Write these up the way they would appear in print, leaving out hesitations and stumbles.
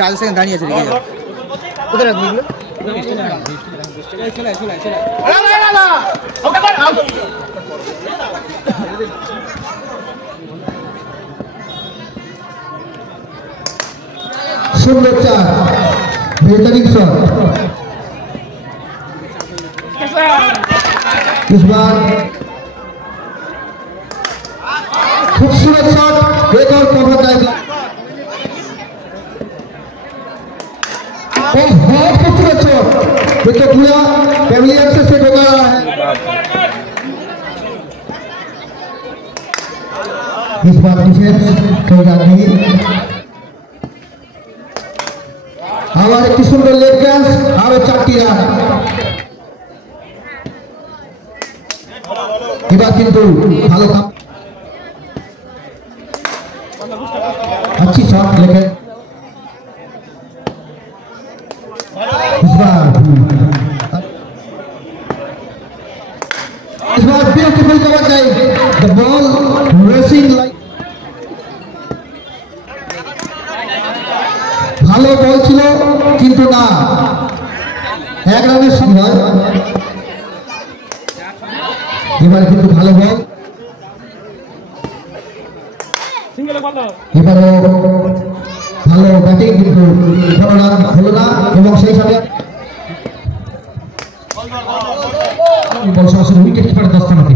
Raju second দাঁড়িয়ে আছে কোথায় রাখবি সুন্দর চার বেহতরিন শট इस बार खूबसूरत शॉट एक और कवर जाएगा बहुत खूबसूरत शॉट देखो पूरा कैविलियर से सेट हो गया है इस बार डिफेंस कोई बात नहीं आवाज एक सुंदर लेग कैच और 4 রান এবার কিন্তু ভালো কাম अच्छी शॉट लेके इस बार ब्यूटीफुल कवर जाए द बॉल रेसिंग लाइक ভালো বল ছিল কিন্তু না এক রানের সংখ্যা এবারে কিন্তু ভালো বল এবারে ভালো ব্যাটিং কিন্তু কোনো রান হলো না এবং সেই সাথে বল সরাসরি উইকেট কিপারের দস্তানাতে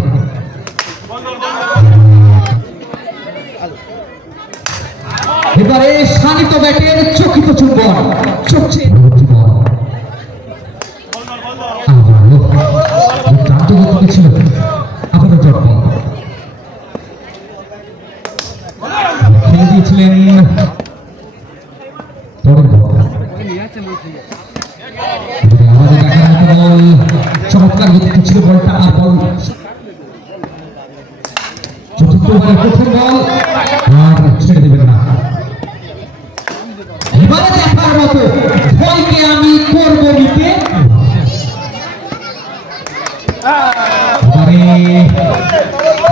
এবারে শানিত ব্যাটের চকিত চুম্বন চোখে ছিল আপাতত জট খেলে দিয়েছিলেন আমাদের দেখার মতো বল চমৎকার গতিতে ছিল বলটা আর বল চতুর্থ ওভারের প্রথম বল আর ছেড়ে দেবেন না এবারে দেখার মতো বলকে আমি করবো নিতে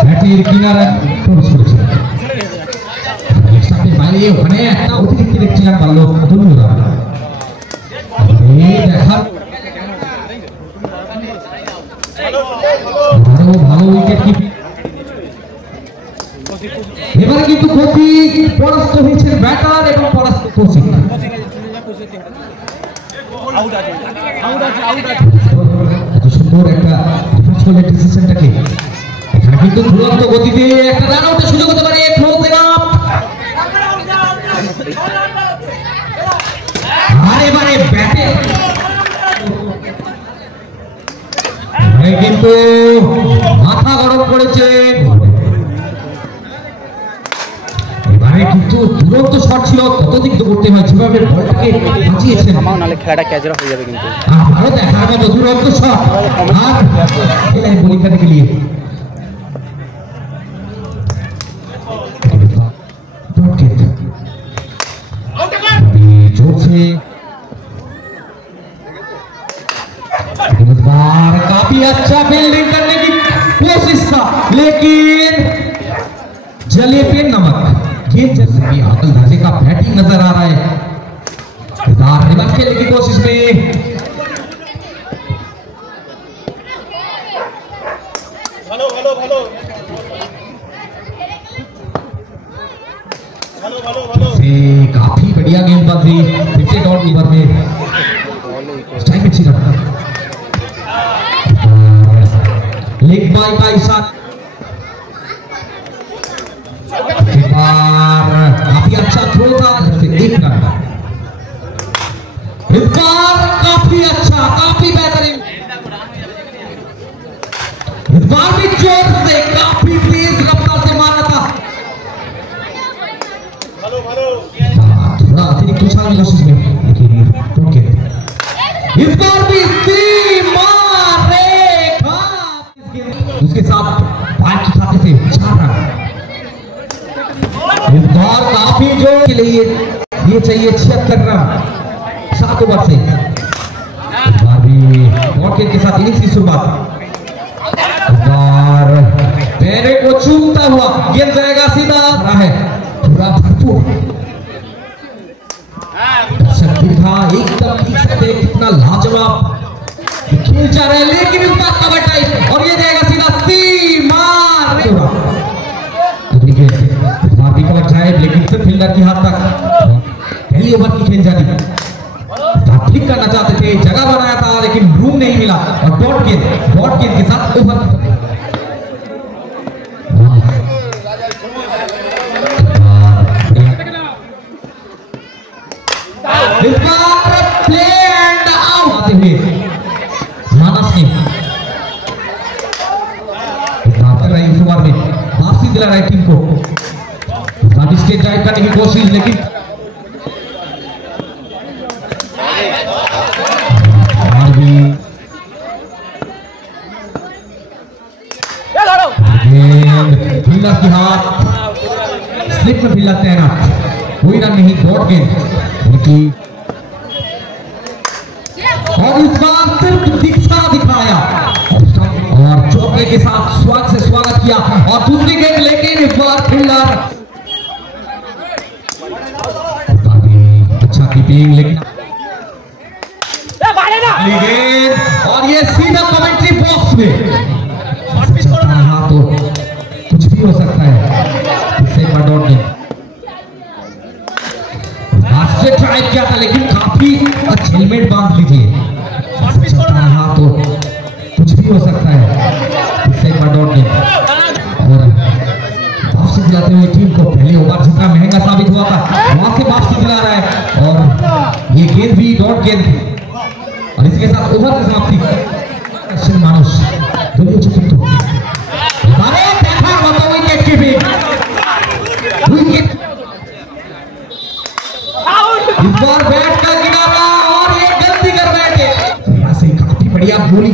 ব্যাটের কিনারা প্রবেশ করেছে সাথে বাইরে ওখানে একটা অতিরিক্ত দেখছি গান পারলো ধন্যবাদ দেখার ভালো উইকেট কিপিং এবারে কিন্তু গতি পরাস্ত হয়েছে ব্যাটার এবং পরাস্ত কোচিং সুন্দর একটা ডিসিশনটাকে এখানে কিন্তু দুরন্ত গতিতে একটা রান আউটের সুযোগ হতে পারে ক্লোজিং আপ আর এবারে ব্যাটে কিন্তু মাথা গরম করেছে এবারে কিন্তু দুরন্ত শট ছিল ততদিক তো করতে হয় যেভাবে বলটাকে বাঁচিয়েছেন নাহলে খেলাটা ক্যাচরা হয়ে যাবে কিন্তু আরো দেখার মতো দুরন্ত শট আর খেলায় বোলিং करने के लिए जोर से बार काफी अच्छा फील्डिंग करने की कोशिश था लेकिन जले पे नमक गेंद जैसे भी आकल धाजे का बैटिंग नजर आ रहा है रिवर्स खेलने की कोशिश में काफी बढ़िया गेंदबाजी विकेट आउट ओवर में स्ट्राइक अच्छी करता लेग बाय का इशारा काफी अच्छा थ्रो था एक रन इस बार काफी अच्छा काफी बेहतरीन इस बार भी जोर से काफी तेज रफ्तार से मारना था थोड़ा अतिरिक्त उछाल की कोशिश में लेकिन ओके इस बार भी सीमा रेखा उसके साथ बैट के खाते से 4 रन इस बार काफी जोर के लिए ये चाहिए 76 रन 7 ओवर से इस बार भी वॉटकिन के साथ इनिंग्स की शुरुआत इस बार पैरे को चूमता हुआ गेंद जाएगा सीधा है पूरा भरपूर एकदम कितना लाजवाब खेल जा रहा है, लेकिन इस बात का बटाई और ये जाएगा सीधा सीमार जाए, लेकिन फिर फील्डर के हाथ तक पहली ओवर की खेल जानी ठीक करना चाहते थे, जगह बनाया था लेकिन रूम नहीं मिला और डॉट गेंद के साथ ओवर प्ले एंड आउट आते हुए मानस ने कर रही इस ओवर में वापसी दिला रहा है टीम को, स्टेज ड्राइव करने की कोशिश, लेकिन फील्डर की हाथ स्लिप में फील्डर तैनात, कोई रन नहीं, डॉट गेंद और इस बार सिर्फ दिखाया और चौके के साथ स्वागत से स्वागत किया और दूसरी गेंद, लेकिन इस बार फील्डर अच्छा कीपिंग, लेकिन गेंद और ये सीधा कमेंट्री बॉक्स में तो कुछ भी हो सकता है, इससे डॉट गेंद ट्राई किया था लेकिन काफी अच्छा हेलमेट बांध लीजिए, हाँ तो कुछ भी हो सकता है, इससे डॉट गेंद और वापसी दिलाते हुए टीम को पहले ओवर जितना महंगा साबित हुआ था वहां से वापसी दिला रहा है और ये गेंद भी डॉट गेंद और इसके साथ ओवर की समाप्ति मानुष इस बार बैट का किनारा और ये गलती कर रहे थे, काफी बढ़िया बोली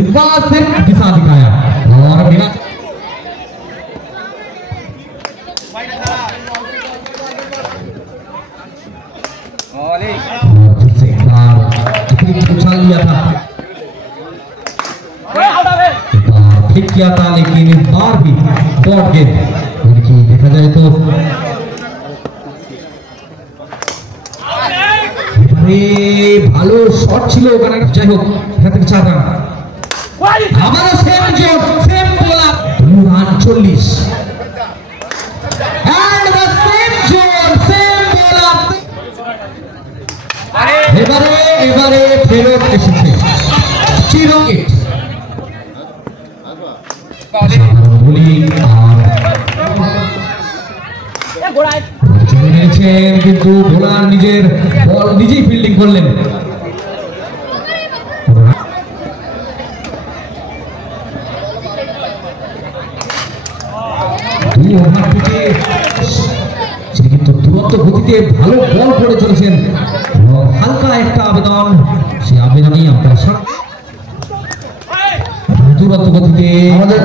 इस बार सिर्फ दिशा दिखाया और बिना से एक बार उछाल लिया था, ठीक किया था, लेकिन इस बार भी डॉट गेंद देखा जाए तो ভালো শট ছিল ওখানে, যাই হোক এখানে 4 রান আমারও same zone same bowler 40 and the same zone same bowler এবারে ফেরত এসেছে চিরঙ্গিত কিন্তু বোলার নিজের বল নিজেই ফিল্ডিং করলেন, কিন্তু তুরন্ত গতিতে ভালো বল করে চলেছেন, হালকা একটা আবেদন, সেই আবেদনই আপনার তুরন্ত গতিতে আমাদের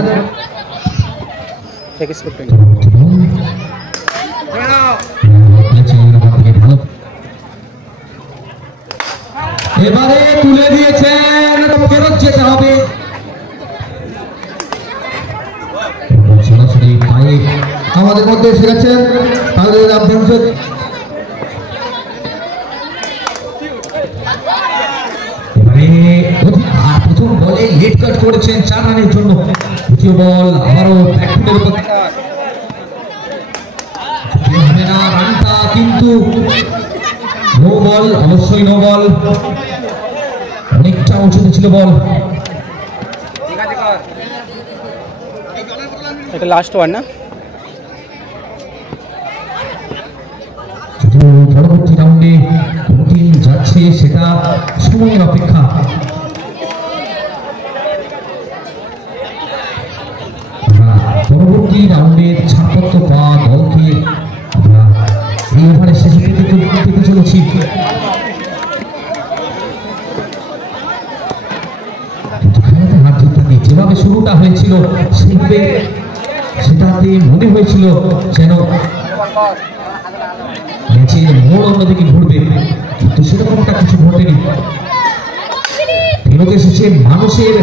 এবারে তুলে দিয়েছেন, ফেরত যেতে হবে, সরাসরি পায়ে আমাদের মধ্যে এসে গেছেন আমাদের আভ্যন্তর প্রথম বলে লেট কাট করেছেন 4 রানের জন্য, দ্বিতীয় বল আবারও ব্যাকফুটের উপর হবে না রানটা, কিন্তু নো বল, অবশ্যই নো বল, অনেকটা উঁচুতে ছিল বল, এটা লাস্ট ওয়ান না, পরবর্তী রাউন্ডে কোন যাচ্ছে সেটা সময়ের অপেক্ষা, পরবর্তী রাউন্ডের ছাড়পত্র পাওয়া দলকে এই ওভারের শেষে পেতে চলেছি, যেভাবে শুরুটা হয়েছিল সেটাতে মনে হয়েছিল যেন ম্যাচের মোড় অন্যদিকে ঘুরবে, কিন্তু সেরকমটা কিছু ঘটেনি। বিনোদ এসেছে মানুষের